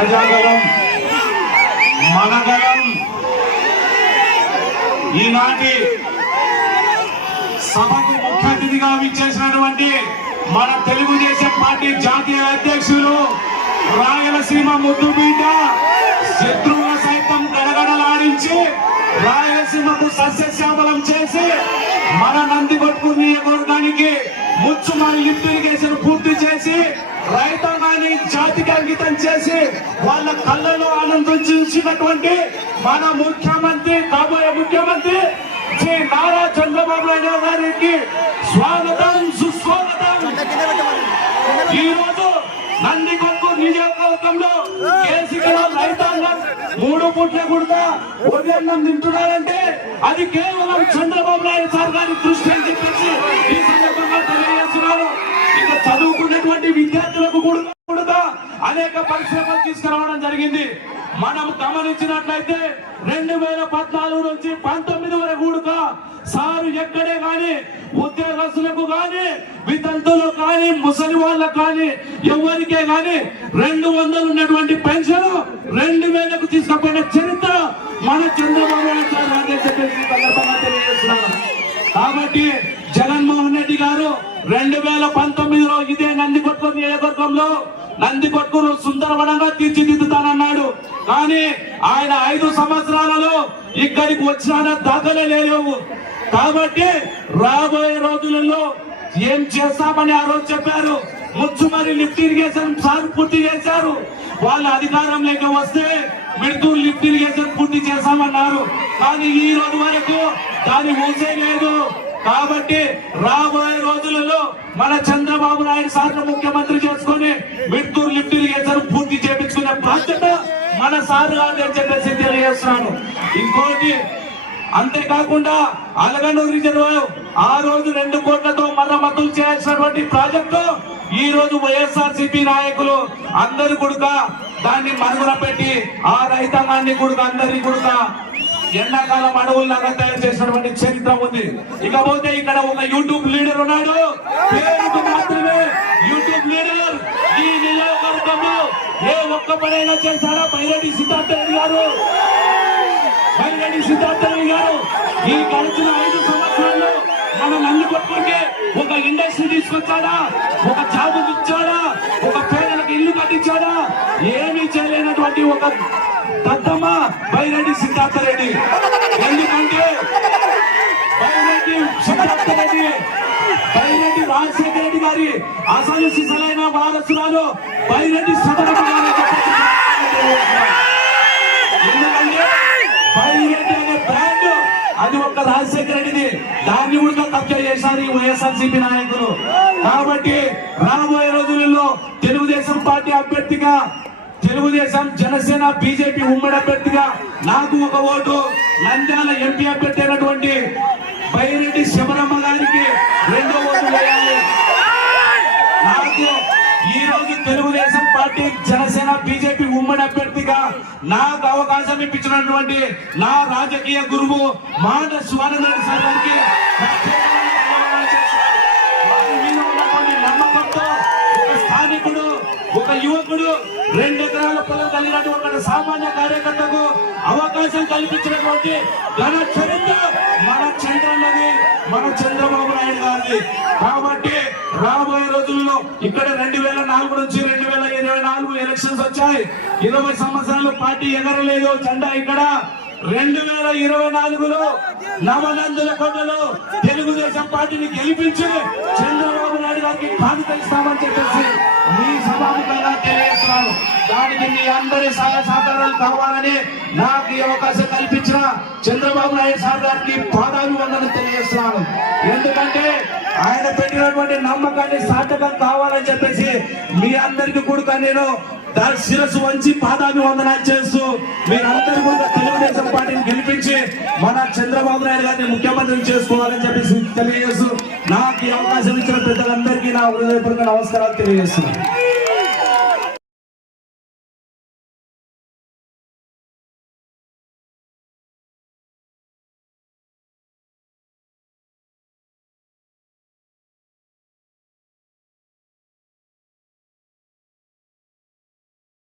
ప్రజాగలం మనగలం ఈనాటి సభకు ముఖ్య అతిథిగా విచ్చేసినటువంటి మన తెలుగుదేశం పార్టీ జాతీయ అధ్యక్షులు రాయలసీమ ముద్దుబిడ్డ శత్రువుల సైతం గడగడలాడించి రాయలసీమకు సస్యశ్యామలం చేసి మన నంది నందికొట్టు కొనడానికి ముచ్చుమని లిఫ్ట్ ఇరిగేషన్ పూర్తి చేసి రైతాంగాన్ని జాతికి అంకితం చేసి వాళ్ళ కళ్ళలో ఆనందం చూసినటువంటి మన ముఖ్యమంత్రి కాబోయే ముఖ్యమంత్రి శ్రీ నారా చంద్రబాబు నాయుడు గారికి స్వాగతం సుస్వాగతం. ఈ రోజు నందికొట్టు నియోజకవర్గంలో కేసీఆర్ రైతాంగం మూడు పుట్ల కూడా ఉదయం తింటున్నారంటే అది కేవలం చంద్రబాబు నాయుడు సార్ గారి దృష్టి అని చెప్పేసి ఈ సందర్భంగా తెలియజేస్తున్నారు ఇక చదువుకున్నటువంటి విద్యార్థులకు కూడా అనేక పరిశ్రమలు తీసుకురావడం జరిగింది. మనం గమనించినట్లయితే రెండు వేల పద్నాలుగు నుంచి పంతొమ్మిది వరకు కూడా సారు ఎక్కడే కానీ ఉద్యోగస్తులకు కానీ వితంతులు కానీ ముసలి వాళ్ళకు కానీ ఎవరికే కానీ రెండు వందలు ఉన్నటువంటి పెన్షన్ రెండు వేలకు తీసుకుపోయిన చరిత్ర మన చంద్రబాబు నాయుడు సార్ గారిదే చెప్పేసి ఈ సందర్భంగా తెలియజేస్తున్నాను కాబట్టి జగన్మోహన్ రెడ్డి గారు రెండు వేల పంతొమ్మిదిలో ఇదే నందికొట్టు నియోజకవర్గంలో నందికొట్టును సుందరవనంగా తీర్చిదిద్దుతానన్నాడు. కానీ ఆయన ఐదు సంవత్సరాలలో ఇక్కడికి వచ్చిన దాఖలే లేవు కాబట్టి రాబోయే రోజులలో ఏం చేస్తామని ఆ రోజు చెప్పారు. ముచ్చుమరి లిఫ్ట్ ఇరిగేషన్ సార్ పూర్తి చేశారు. వాళ్ళ అధికారం లేక వస్తే మిడుతూరు లిఫ్ట్ ఇరిగేషన్ పూర్తి చేశామన్నారు కానీ ఈ రోజు వరకు దాని ఊసే లేదు కాబట్టి రాబోయే రోజులలో మన చంద్రబాబు నాయుడు సార్ ముఖ్యమంత్రి చేసుకుని మిడుతూరు లిఫ్ట్ ఇరిగేషన్ పూర్తి చేపించుకునే బాధ్యత మన సార్ గారు అని చెప్పేసి తెలియజేస్తున్నాను ఇంకోటి అంతేకాకుండా అలగనూరు రిజర్వాయర్ ఆ రోజు రెండు కోట్లతో మరమ్మతులు చేయాల్సినటువంటి ప్రాజెక్టు ఈ రోజు వైఎస్ఆర్ సిపి నాయకులు అందరు కూడా దాన్ని మరుగున పెట్టి ఆ రైతాంగాన్ని కూడా అందరి కూడా ఎండాకాలం అడవుల్లాగా తయారు చేసినటువంటి చరిత్ర ఉంది. ఇకపోతే ఇక్కడ ఒక యూట్యూబ్ లీడర్ ఉన్నాడు. పేరుకు మాత్రమే యూట్యూబ్ లీడర్. ఈ నియోజకవర్గంలో ఏ ఒక్క పనైనా చేశారా బైరెడ్డి సిద్ధార్థ రెడ్డి గారు. బైరెడ్డి సిద్ధార్థరెడ్డి గారు ఈ గడిచిన ఐదు సంవత్సరాల్లో మనం అందుకొట్టుకుంటే ఒక ఇండస్ట్రీ తీసుకొచ్చాడా? ఒక జాబ్ ఇచ్చాడా ఒక పేదలకు ఇల్లు కట్టించాడా? ఏమీ చేయలేనటువంటి ఒక పెద్దమ్మ బైరెడ్డి సిద్ధార్థరెడ్డి. ఎందుకంటే బైరెడ్డి సిద్ధార్థరెడ్డి. బైరెడ్డి రాజశేఖర రెడ్డి గారి అసలు సిసలైన వారసురాలు బైరెడ్డి సదరమ్మ గారు ఎందుకంటే పైరెడ్డి అనే బ్రాండ్ అది ఒక్క రాజశేఖర రెడ్డిది. దాన్ని కూడా కబ్జా చేశారు ఈ వైఎస్ఆర్సీపీ నాయకులు. కాబట్టి రాబోయే రోజులలో తెలుగుదేశం పార్టీ అభ్యర్థిగా తెలుగుదేశం జనసేన బీజేపీ ఉమ్మడి అభ్యర్థిగా నాకు ఒక ఓటు. నంద్యాల ఎంపీ అభ్యర్థి అయినటువంటి బైరెడ్డి శివరమ్మ గారికి రెండో ఓటు వేయాలి. నాకు ఈ రోజు తెలుగుదేశం పార్టీ జనసేన బీజేపీ ఉమ్మడి అభ్యర్థిగా నాకు అవకాశం ఇప్పించినటువంటి నా రాజకీయ గురువు మాట శివానందరెడ్డి సార్ గారికి ఒక యువకుడు రెండు ఎకరాల పొలం కలిగినటువంటి ఒక సామాన్య కార్యకర్తకు అవకాశం కల్పించినటువంటి ఘన చరిత్ర మన చంద్రన్నది మన చంద్రబాబు నాయుడు గారిది. కాబట్టి రాబోయే రోజుల్లో ఇక్కడ రెండు వేల నాలుగు నుంచి రెండు వేల ఇరవై నాలుగు ఎలక్షన్స్ వచ్చాయి. ఇరవై సంవత్సరాలు పార్టీ ఎగరలేదు. జెండా ఇక్కడ. రెండు వేల ఇరవై నాలుగులో నవనందుల కొండలో తెలుగుదేశం పార్టీని గెలిపించి చంద్రబాబు నాయుడు గారికి బాధ్యత ఇస్తామని చెప్పేసి మీ సభాముఖంగా తెలియజేస్తున్నాను. దానికి మీ అందరి సహాయ సహకారాలు కావాలని నాకు ఈ అవకాశం కల్పించిన చంద్రబాబు నాయుడు సార్ గారికి పాదాభివందనం తెలియజేస్తున్నాను ఎందుకంటే ఆయన పెట్టినటువంటి నమ్మకాన్ని సార్థకం కావాలని చెప్పేసి మీ అందరికీ కూడా నేను. దాని శిరస్సు వంచి పాదాభివందనాలు చేస్తూ మీరందరూ కూడా తెలుగుదేశం పార్టీని గెలిపించి మన చంద్రబాబు నాయుడు గారిని ముఖ్యమంత్రిని చేసుకోవాలని చెప్పేసి తెలియజేస్తూ నాకు ఈ అవకాశం ఇచ్చిన పెద్దలందరికీ నా హృదయపూర్వక నమస్కారాలు తెలియజేస్తున్నాను.